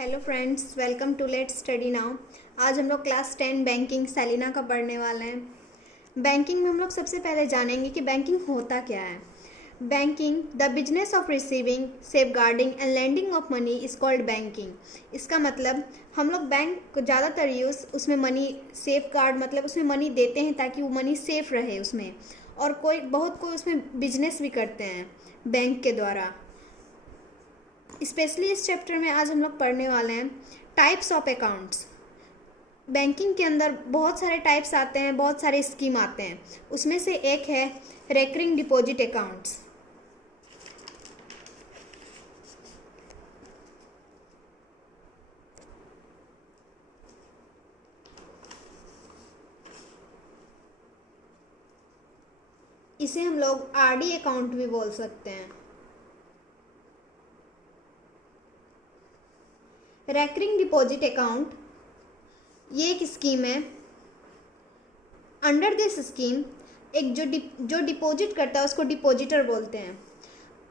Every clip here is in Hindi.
Hello friends, welcome to let's study now. आज हम लोग क्लास 10 बैंकिंग सेलिना का पढ़ने वाले हैं। बैंकिंग में हम लोग सबसे पहले जानेंगे कि बैंकिंग होता क्या है। Banking the business of receiving, safeguarding and lending of money is called banking. इसका मतलब हम लोग बैंक को ज़्यादातर यूज़ उसमें मनी सेफ गार्ड मतलब उसमें मनी देते हैं ताकि वो मनी सेफ रहे उसमें, और कोई उसमें बिजनेस भी करते हैं बैंक के द्वारा। स्पेशली इस चैप्टर में आज हम लोग पढ़ने वाले हैं टाइप्स ऑफ अकाउंट्स। बैंकिंग के अंदर बहुत सारे टाइप्स आते हैं, बहुत सारे स्कीम आते हैं। उसमें से एक है रेकरिंग डिपॉजिट अकाउंट्स। इसे हम लोग आरडी अकाउंट भी बोल सकते हैं। रेकरिंग डिपॉजिट अकाउंट ये एक स्कीम है। अंडर दिस स्कीम एक जो डिपॉजिट करता है उसको डिपॉजिटर बोलते हैं।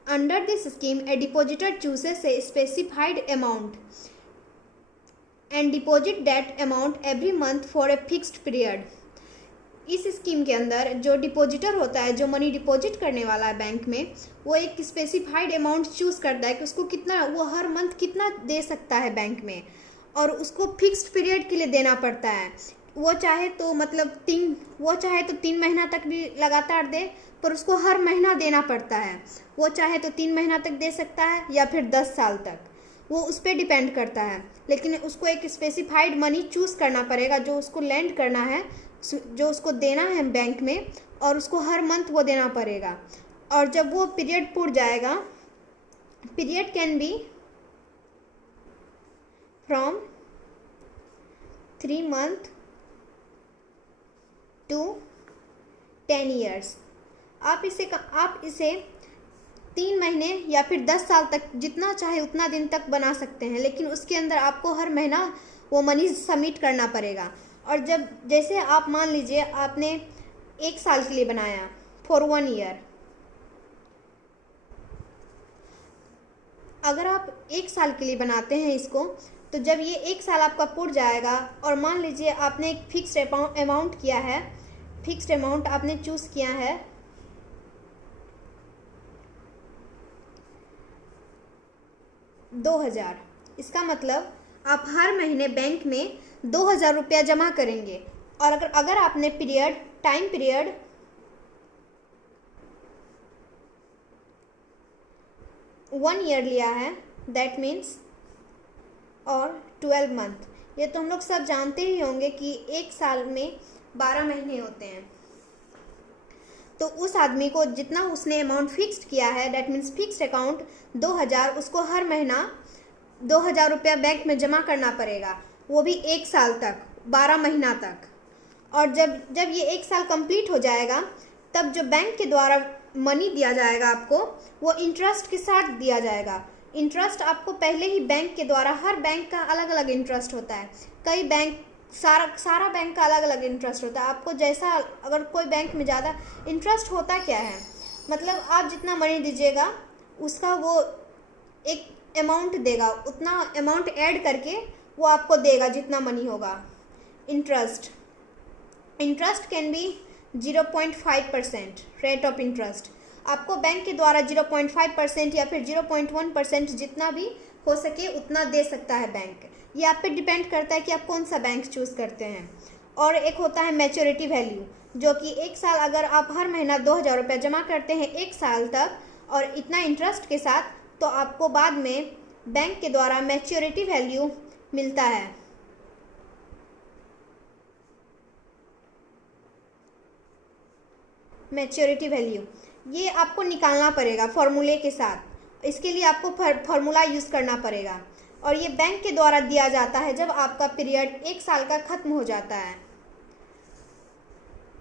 Under this scheme A depositor chooses a specified amount and deposit that amount every month for a fixed period. इस स्कीम के अंदर जो डिपॉजिटर होता है, जो मनी डिपॉजिट करने वाला है बैंक में, वो एक स्पेसिफाइड अमाउंट चूज करता है कि उसको कितना, वो हर मंथ कितना दे सकता है बैंक में, और उसको फिक्स्ड पीरियड के लिए देना पड़ता है। वो चाहे तो 3 महीना तक भी लगातार दे, पर उसको हर महीना देना पड़ता है। वो चाहे तो 3 महीना तक दे सकता है या फिर 10 साल तक, वो उस पर डिपेंड करता है। लेकिन उसको एक स्पेसिफाइड मनी चूज़ करना पड़ेगा जो उसको लैंड करना है, जो उसको देना है बैंक में, और उसको हर मंथ वो देना पड़ेगा। और जब वो पीरियड पूरा जाएगा, period can be from 3 month to 10 years. आप इसे 3 महीने या फिर 10 साल तक, जितना चाहे उतना दिन तक बना सकते हैं, लेकिन उसके अंदर आपको हर महीना वो मनी सबमिट करना पड़ेगा। और जब जैसे आप मान लीजिए आपने 1 साल के लिए बनाया, फॉर 1 ईयर। अगर आप 1 साल के लिए बनाते हैं इसको, तो जब ये 1 साल आपका पूरा जाएगा, और मान लीजिए आपने एक फिक्स्ड अमाउंट किया है, फिक्स्ड अमाउंट आपने चूज़ किया है 2000। इसका मतलब आप हर महीने बैंक में 2000 रुपया जमा करेंगे। और अगर आपने टाइम पीरियड 1 ईयर लिया है, दैट मीन्स, और 12 मंथ। ये तो हम लोग सब जानते ही होंगे कि 1 साल में 12 महीने होते हैं। तो उस आदमी को जितना उसने अमाउंट फिक्स्ड किया है, दैट मीन्स फिक्स्ड अकाउंट 2000, उसको हर महीना 2000 रुपया बैंक में जमा करना पड़ेगा, वो भी 1 साल तक, 12 महीना तक। और जब ये 1 साल कंप्लीट हो जाएगा, तब जो बैंक के द्वारा मनी दिया जाएगा आपको, वो इंटरेस्ट के साथ दिया जाएगा। इंटरेस्ट आपको पहले ही बैंक के द्वारा, हर बैंक का अलग अलग इंटरेस्ट होता है। कई बैंक, सारा बैंक का अलग अलग इंटरेस्ट होता है। आपको जैसा, अगर कोई बैंक में ज़्यादा इंटरेस्ट होता क्या है, मतलब आप जितना मनी दीजिएगा उसका वो एक अमाउंट देगा, उतना अमाउंट ऐड करके वो आपको देगा जितना मनी होगा। Interest can be 0.5% rate of interest. आपको बैंक के द्वारा 0.5% या फिर 0.1% जितना भी हो सके उतना दे सकता है बैंक। ये आप पे डिपेंड करता है कि आप कौन सा बैंक चूज़ करते हैं। और एक होता है मैच्योरिटी वैल्यू, जो कि 1 साल, अगर आप हर महीना 2000 रुपया जमा करते हैं 1 साल तक और इतना इंटरेस्ट के साथ, तो आपको बाद में बैंक के द्वारा मैच्योरिटी वैल्यू मिलता है। मैच्योरिटी वैल्यू ये आपको निकालना पड़ेगा फॉर्मूले के साथ। इसके लिए आपको फार्मूला यूज़ करना पड़ेगा, और ये बैंक के द्वारा दिया जाता है जब आपका पीरियड 1 साल का ख़त्म हो जाता है।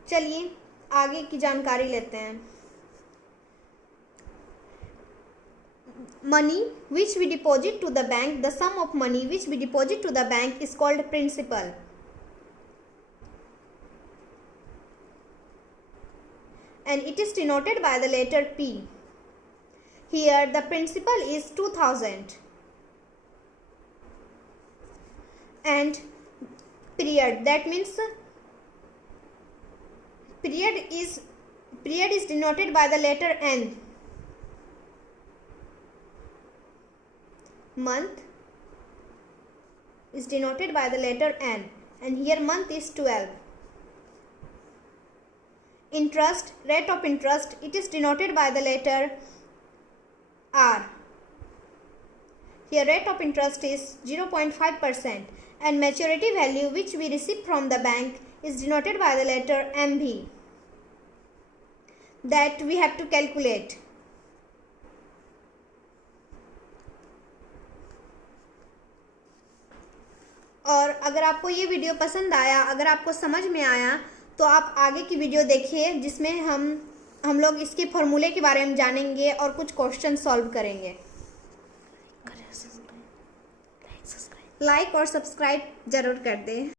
चलिए आगे की जानकारी लेते हैं। Money which we deposit to the bank, the sum of money which we deposit to the bank is called principal, and it is denoted by the letter P. Here the principal is 2000 and period. That means period is denoted by the letter N. Month is denoted by the letter N, and here month is 12. Interest, rate of interest, it is denoted by the letter R. Here rate of interest is 0.5%, and maturity value which we receive from the bank is denoted by the letter MV, that we have to calculate. और अगर आपको ये वीडियो पसंद आया, अगर आपको समझ में आया, तो आप आगे की वीडियो देखिए जिसमें हम लोग इसके फॉर्मूले के बारे में जानेंगे और कुछ क्वेश्चन सॉल्व करेंगे। लाइक और सब्सक्राइब जरूर कर दें।